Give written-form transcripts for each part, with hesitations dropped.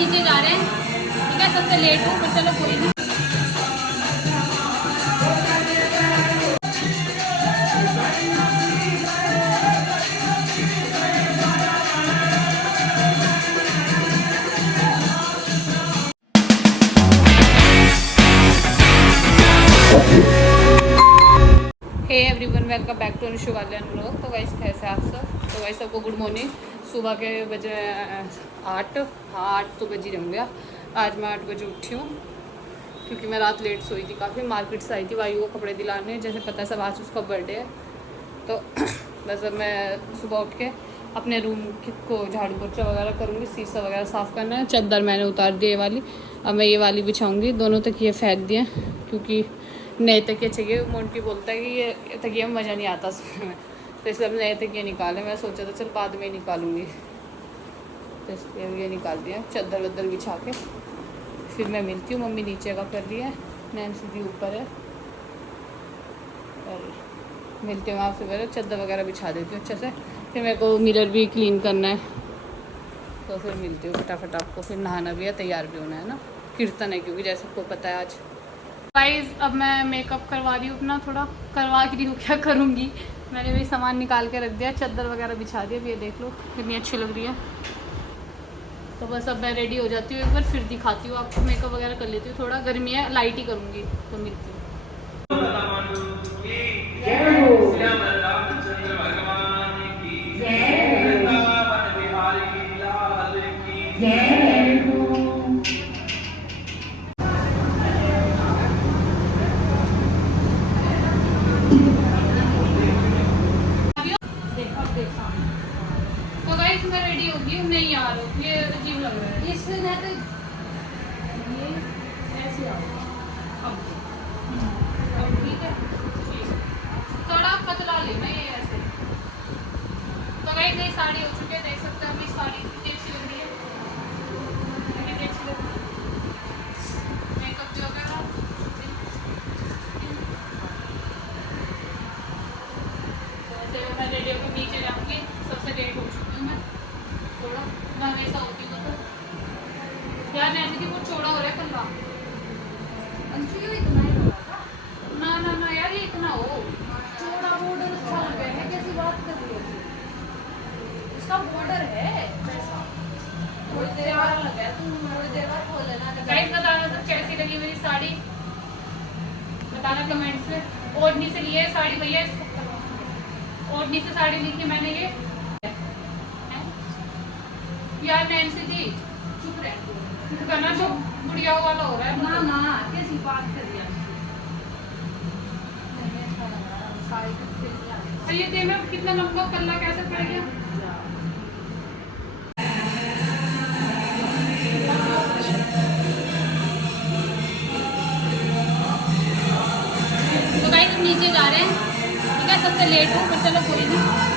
नीचे जा रहे हैं, ठीक है, सबसे लेट हूँ पर चलो कोई नहीं। Hey everyone, welcome back to Anushu Walian blog. तो गाइस कैसे आप सब? तो गाइस सबको गुड मॉर्निंग। सुबह के बजे 8, हाँ 8 तो बज ही होंगे। आज मैं 8 बजे उठी हूँ क्योंकि मैं रात लेट सोई थी काफ़ी। मार्केट से आई थी वायु को कपड़े दिलाने, जैसे पता है सब आज उसका बर्थडे है। तो बस अब मैं सुबह उठ के अपने रूम को झाड़ू पोछा वगैरह करूँगी, शीशा वगैरह साफ़ करना है। चादर मैंने उतार दी ये वाली, अब मैं ये वाली बिछाऊँगी। दोनों तकिए फेंक दिए क्योंकि नए तकिए चाहिए। मोंटी बोलता है कि ये तकिए में मज़ा नहीं आता सोने में, तो इसलिए अब नए तकिए निकाले। मैं सोचा था चल बाद में ही निकालूंगी, तो इसलिए ये निकाल दिया। चादर वदर बिछा के फिर मैं मिलती हूँ। मम्मी नीचे का कर रही है, नैन सीधी ऊपर है, और मिलती हूँ आपसे। पहले चादर वगैरह बिछा देती हूँ अच्छे से, फिर मेरे को मिरर भी क्लीन करना है, तो फिर मिलती हूँ फटाफट आपको। फिर नहाना भी है, तैयार भी होना है ना, कीर्तन है क्योंकि जैसे आपको पता है आज। गाइस अब मैं मेकअप करवा रही हूँ अपना, थोड़ा करवा रही हूँ, क्या करूँगी। मैंने भी सामान निकाल के रख दिया, चादर वगैरह बिछा दिया। ये देख लो कितनी अच्छी लग रही है। तो बस अब मैं रेडी हो जाती हूँ, एक बार फिर दिखाती हूँ आपको। मेकअप वगैरह कर लेती हूँ, थोड़ा गर्मी है, लाइट ही करूँगी। तो मिलती हूँ। तो गाइस मैं रेडी हो गई हूँ। नहीं यार ये अजीब लग रहा है, इसमें ना तो ये ऐसे आओ। अब ठीक है, थोड़ा पतला लेना ये ऐसे। तो गाइस ये साड़ी हो चुकी है, देख सकते हैं। अभी साड़ी कितनी अच्छी लग रही है, कितनी अच्छी लग रही है। मेकअप जो है ना, तो ऐसे मैं रेडी होकर नीचे जाऊँगी। सबसे लेट हो चुकी हूँ मैं थोड़ा, मैं हमेशा होती हूँ। तो यार ऐसे कि वो चौड़ा हो रहा है कल्ला। इतना ही हो रहा ना ना ना यार, ये इतना हो चौड़ा बॉर्डर अच्छा लग रहा है। कैसी बात कर रही हो? इसका बॉर्डर है वैसा, थोड़ी देर बाद लगा है। तुम थोड़ी देर बाद बोल लेना। गाइस बताना तो कैसी लगी मेरी साड़ी, बताना कमेंट्स में। ओढ़नी से लिए साड़ी भैया, इसको ओढ़नी से साड़ी ली थी मैंने ये। यार नैन्सी दी चुप रह, करना जो बुढ़िया वाला हो रहा है ना ना। कैसी बात कर रही है ये? दे में कितना लंबा पल्ला कैसे पड़ गया? तो गाइस नीचे जा रहे हैं, ठीक है, सबसे लेट हूँ पर चलो कोई नहीं।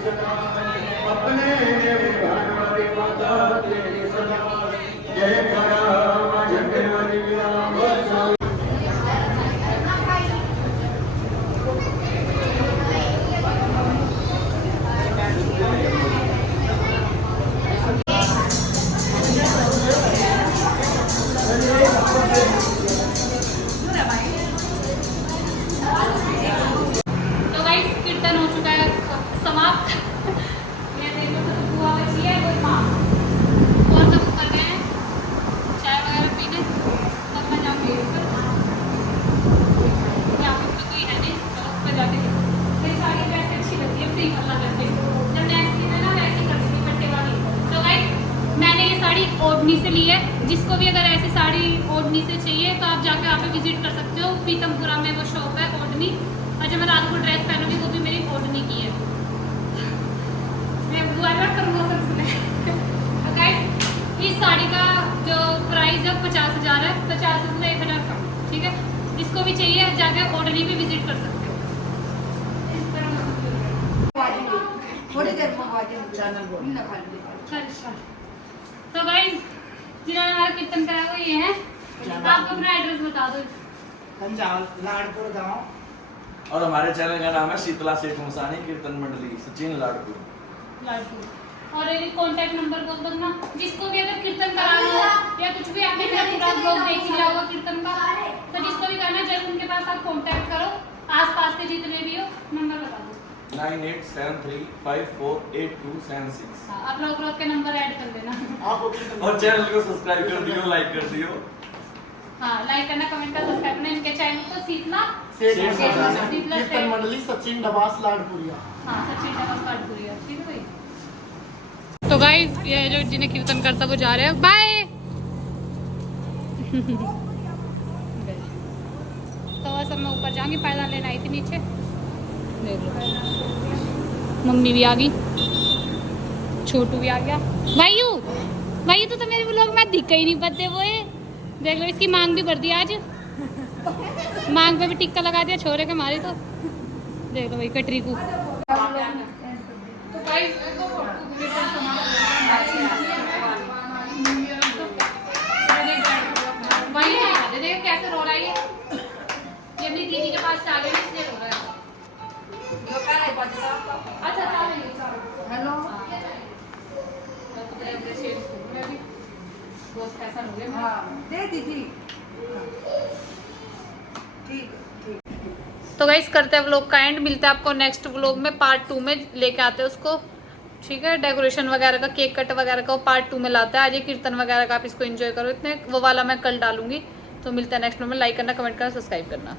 तो गाइस कीर्तन हो चुका है समाप्त। ये देखो तो बुआ बची है और माँ और सब ऊपर गए हैं चाय वगैरह पीने। तब मैं जाऊँगी ऊपर, यहाँ पर तो कोई है नहीं, तो ऊपर जाके मेरी साड़ी वैसे अच्छी लगती है फ्री वाला करके, जब नेक्स्ट दिन है ना वैसी करती थी पट्टे वाली। तो गाइस मैंने ये साड़ी ओढ़नी से ली है, जिसको भी अगर ऐसी साड़ी ओढ़नी से चाहिए तो आप जाके वहाँ पे विजिट कर सकते हो। पीतमपुरा में वो शॉप है ओढ़नी, और जो मैं रात को ड्रेस पहनूंगी वो भी मेरी ओढ़नी की है। मैं दोबारा करूँगा सबसे। तो गाइस इस साड़ी का जो प्राइस है 50,000 है, 50 से 1,000 कम, ठीक है। जिसको भी चाहिए जाके ओढ़नी भी विजिट कर सकते हो। थोड़ी देर में चैनल बोल। अच्छा तो गाइस जिन्होंने हमारा कीर्तन कराया वो ये है। आप अपना एड्रेस बता दो। पंजाब लाडपुर गांव। और हमारे चैनल का नाम है शीतला सेठ मुसानी कीर्तन मंडली सचिन लाडपुर। और ये कांटेक्ट नंबर बोल दो ना, जिसको भी अगर कीर्तन कराना हो या कुछ भी आपने मेरा पूरा ब्लॉग देख लिया होगा कीर्तन का, तो जिसको भी करना है जरूर उनके पास आप कांटेक्ट करो। आसपास के जितने भी हो नंबर बता दो। 9873548276। हाँ, आप रोक के नंबर ऐड कर देना। और चैनल को सब्सक्राइब कर दियो, लाइक कर दियो। हाँ लाइक करना, कमेंट करना, सब्सक्राइब करना। इनके चैनल को शीतला कीर्तन मंडली सचिन डबास लाडपुरिया। हाँ सचिन डबास लाडपुरिया, ठीक है भाई। तो गाइस ये जो जिन्हें कीर्तन करता वो जा रहे हैं, बाय। तो बस अब मैं ऊपर जाऊंगी, पैदल लेना आई थी नीचे। देख लो मम्मी भी आ गई, छोटू भी आ गया। भाई तो मेरे व्लॉग में दिखा ही नहीं पत्ते वो है। देख लो इसकी मांग भी भर दी आज, मांग पे भी टिक्का लगा दिया छोरे के मारे। तो देख लो भाई कटरी को। वही देखो कैसे रो रहा है ये अपनी दीदी के पास से आ गया इसलिए रो रहा है। अच्छा हेलो बहुत पैसा हो गया। हाँ दे दीदी। ठीक। तो गाइस करते हैं व्लॉग का एंड, मिलते हैं आपको नेक्स्ट व्लॉग में पार्ट 2 में लेके आते हैं उसको, ठीक है। डेकोरेशन वगैरह का, केक कट वगैरह का पार्ट 2 में लाते हैं। आज ये कीर्तन वगैरह का आप इसको एंजॉय करो, इतने वो वाला मैं कल डालूंगी। तो मिलता है नेक्स्ट में। लाइक करना, कमेंट करना, सब्सक्राइब करना।